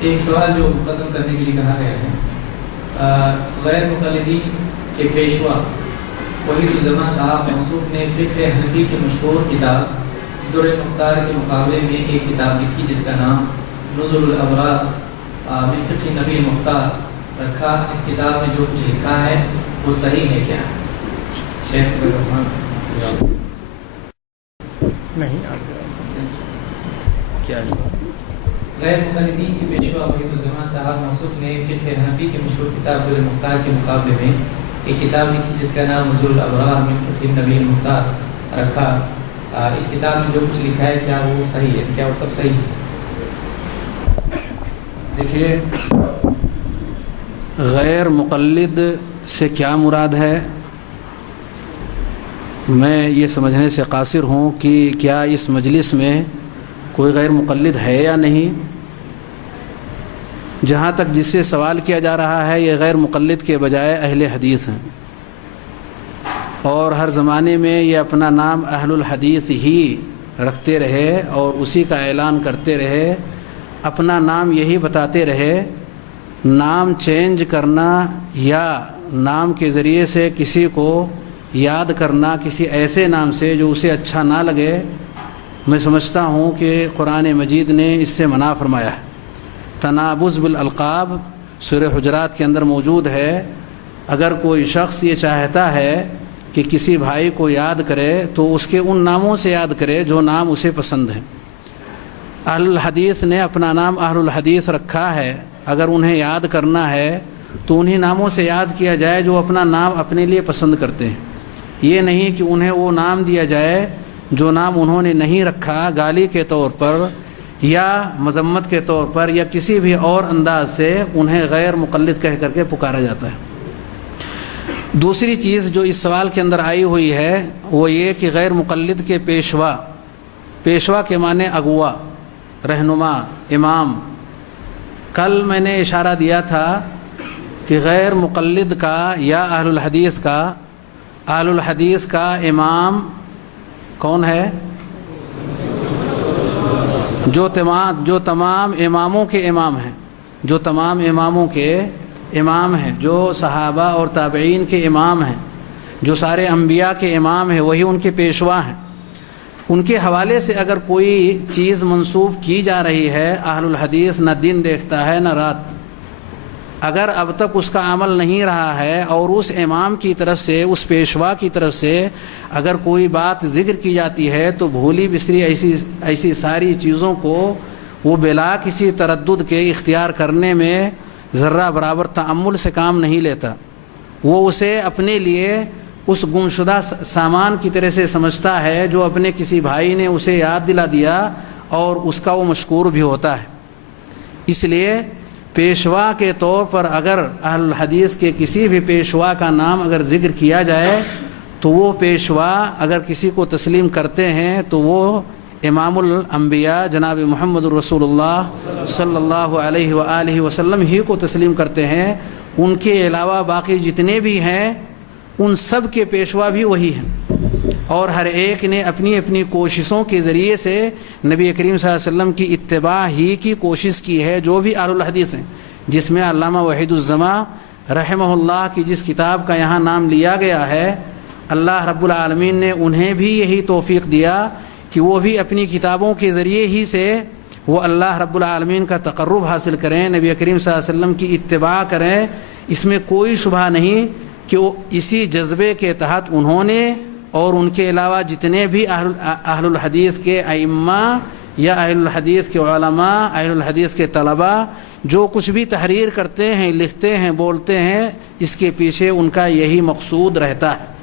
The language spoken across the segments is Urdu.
ایک سوال جو مقدم کرنے کے لیے کہا گیا ہے، غیر مقلدین کے پیشوا وحید الزماں صاحب موصوف نے فقہ حنفی کی مشہور کتاب در مختار کے مقابلے میں ایک کتاب لکھی جس کا نام نزول الابرار من فقہ نبی مختار رکھا۔ اس کتاب میں جو کچھ لکھا ہے وہ صحیح ہے کیا؟ شیخ الرحمان نہیں کیا سوال؟ غیر مقلدین کی پیشوا وحید الزماں صاحب موصوف نے فقہ حنفی کی مشہور کتاب در مختار کے مقابلے میں ایک کتاب لکھی جس کا نام نزول الابرار من فقہ نبی مختار رکھا۔ اس کتاب میں جو کچھ لکھا ہے کیا وہ صحیح ہے؟ کیا وہ سب صحیح ہے؟ دیکھیے، غیر مقلد سے کیا مراد ہے، میں یہ سمجھنے سے قاصر ہوں کہ کیا اس مجلس میں کوئی غیر مقلد ہے یا نہیں۔ جہاں تک جس سے سوال کیا جا رہا ہے یہ غیر مقلد کے بجائے اہل حدیث ہیں، اور ہر زمانے میں یہ اپنا نام اہل الحدیث ہی رکھتے رہے اور اسی کا اعلان کرتے رہے، اپنا نام یہی بتاتے رہے۔ نام چینج کرنا یا نام کے ذریعے سے کسی کو یاد کرنا کسی ایسے نام سے جو اسے اچھا نہ لگے، میں سمجھتا ہوں کہ قرآن مجید نے اس سے منع فرمایا ہے۔ تنابز بالالقاب سورہ حجرات کے اندر موجود ہے۔ اگر کوئی شخص یہ چاہتا ہے کہ کسی بھائی کو یاد کرے تو اس کے ان ناموں سے یاد کرے جو نام اسے پسند ہیں۔ اہل الحدیث نے اپنا نام اہل الحدیث رکھا ہے، اگر انہیں یاد کرنا ہے تو انہی ناموں سے یاد کیا جائے جو اپنا نام اپنے لیے پسند کرتے ہیں۔ یہ نہیں کہ انہیں وہ نام دیا جائے جو نام انہوں نے نہیں رکھا، گالی کے طور پر یا مذمت کے طور پر یا کسی بھی اور انداز سے انہیں غیر مقلد کہہ کر کے پکارا جاتا ہے۔ دوسری چیز جو اس سوال کے اندر آئی ہوئی ہے وہ یہ کہ غیر مقلد کے پیشوا کے معنی اغوا، رہنما، امام۔ کل میں نے اشارہ دیا تھا کہ غیر مقلد کا یا اہل الحدیث کا امام کون ہے؟ جو تمام اماموں کے امام ہیں، جو صحابہ اور تابعین کے امام ہیں، جو سارے انبیاء کے امام ہیں، وہی ان کے پیشوا ہیں۔ ان کے حوالے سے اگر کوئی چیز منسوب کی جا رہی ہے، اہل الحدیث نہ دن دیکھتا ہے نہ رات، اگر اب تک اس کا عمل نہیں رہا ہے اور اس امام کی طرف سے، اس پیشوا کی طرف سے اگر کوئی بات ذکر کی جاتی ہے تو بھولی بسری ایسی ساری چیزوں کو وہ بلا کسی تردد کے اختیار کرنے میں ذرہ برابر تأمل سے کام نہیں لیتا۔ وہ اسے اپنے لیے اس گمشدہ سامان کی طرح سے سمجھتا ہے جو اپنے کسی بھائی نے اسے یاد دلا دیا، اور اس کا وہ مشکور بھی ہوتا ہے۔ اس لیے پیشوا کے طور پر اگر اہل الحدیث کے کسی بھی پیشوا کا نام اگر ذکر کیا جائے تو وہ پیشوا اگر کسی کو تسلیم کرتے ہیں تو وہ امام الانبیاء جناب محمد الرسول اللہ صلی اللہ علیہ وآلہ وسلم ہی کو تسلیم کرتے ہیں۔ ان کے علاوہ باقی جتنے بھی ہیں ان سب کے پیشوا بھی وہی ہیں، اور ہر ایک نے اپنی اپنی کوششوں کے ذریعے سے نبی کریم صلی اللہ علیہ وسلم کی اتباع ہی کی کوشش کی ہے۔ جو بھی اہل الحدیث ہیں، جس میں علامہ وحید الزماں رحمہ اللہ کی جس کتاب کا یہاں نام لیا گیا ہے، اللہ رب العالمین نے انہیں بھی یہی توفیق دیا کہ وہ بھی اپنی کتابوں کے ذریعے ہی سے وہ اللہ رب العالمین کا تقرب حاصل کریں، نبی کریم صلی اللہ علیہ وسلم کی اتباع کریں۔ اس میں کوئی شبہ نہیں کہ وہ اسی جذبے کے تحت انہوں نے اور ان کے علاوہ جتنے بھی اہل الحدیث کے ائمہ یا اہل الحدیث کے علماء، اہل الحدیث کے طلباء جو کچھ بھی تحریر کرتے ہیں، لکھتے ہیں، بولتے ہیں، اس کے پیچھے ان کا یہی مقصود رہتا ہے۔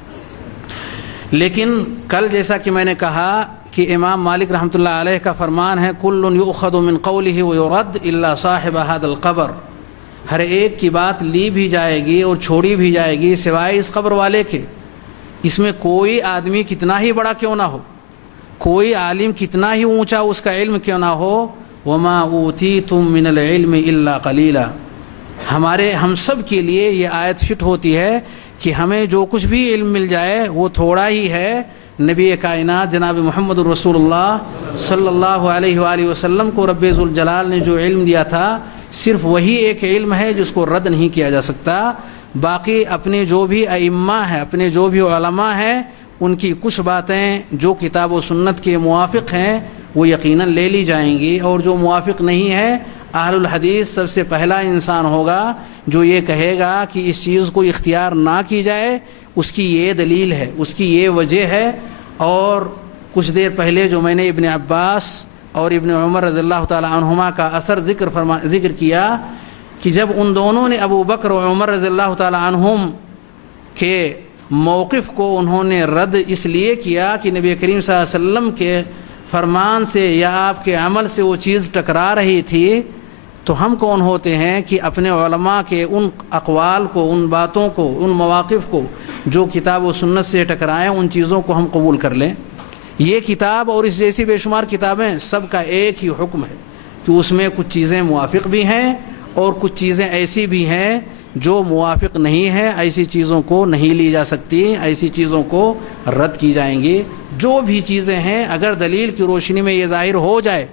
لیکن کل جیسا کہ میں نے کہا کہ امام مالک رحمۃ اللہ علیہ کا فرمان ہے کل یؤخذ من قولہ ویرد الا صاحب هذا القبر، ہر ایک کی بات لی بھی جائے گی اور چھوڑی بھی جائے گی سوائے اس قبر والے کے۔ اس میں کوئی آدمی کتنا ہی بڑا کیوں نہ ہو، کوئی عالم کتنا ہی اونچا اس کا علم کیوں نہ ہو، وما اوتیتم من العلم الا قلیلا، ہم سب کے لیے یہ آیت فٹ ہوتی ہے کہ ہمیں جو کچھ بھی علم مل جائے وہ تھوڑا ہی ہے۔ نبی کائنات جناب محمد الرسول اللہ صلی اللہ علیہ وآلہ وسلم کو رب ذوالجلال نے جو علم دیا تھا، صرف وہی ایک علم ہے جس کو رد نہیں کیا جا سکتا، باقی اپنے جو بھی ائمہ ہیں، اپنے جو بھی علماء ہیں، ان کی کچھ باتیں جو کتاب و سنت کے موافق ہیں وہ یقیناً لے لی جائیں گی، اور جو موافق نہیں ہے اہل الحدیث سب سے پہلا انسان ہوگا جو یہ کہے گا کہ اس چیز کو اختیار نہ کی جائے، اس کی یہ دلیل ہے، اس کی یہ وجہ ہے۔ اور کچھ دیر پہلے جو میں نے ابن عباس اور ابن عمر رضی اللہ تعالی عنہما کا اثر ذکر کیا کہ جب ان دونوں نے ابو بکر و عمر رضی اللہ تعالی عنہم کے موقف کو انہوں نے رد اس لیے کیا کہ نبی کریم صلی اللہ علیہ وسلم کے فرمان سے یا آپ کے عمل سے وہ چیز ٹکرا رہی تھی، تو ہم کون ہوتے ہیں کہ اپنے علماء کے ان اقوال کو، ان باتوں کو، ان مواقف کو جو کتاب و سنت سے ٹکرائیں، ان چیزوں کو ہم قبول کر لیں۔ یہ کتاب اور اس جیسی بے شمار کتابیں سب کا ایک ہی حکم ہے کہ اس میں کچھ چیزیں موافق بھی ہیں اور کچھ چیزیں ایسی بھی ہیں جو موافق نہیں ہیں، ایسی چیزوں کو نہیں لی جا سکتی، ایسی چیزوں کو رد کی جائیں گی۔ جو بھی چیزیں ہیں اگر دلیل کی روشنی میں یہ ظاہر ہو جائے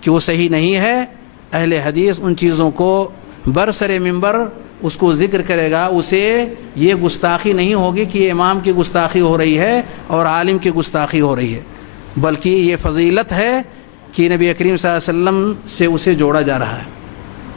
کہ وہ صحیح نہیں ہے، اہل حدیث ان چیزوں کو برسر منبر اس کو ذکر کرے گا، اسے یہ گستاخی نہیں ہوگی کہ یہ امام کی گستاخی ہو رہی ہے اور عالم کی گستاخی ہو رہی ہے، بلکہ یہ فضیلت ہے کہ نبی کریم صلی اللہ علیہ وسلم سے اسے جوڑا جا رہا ہے۔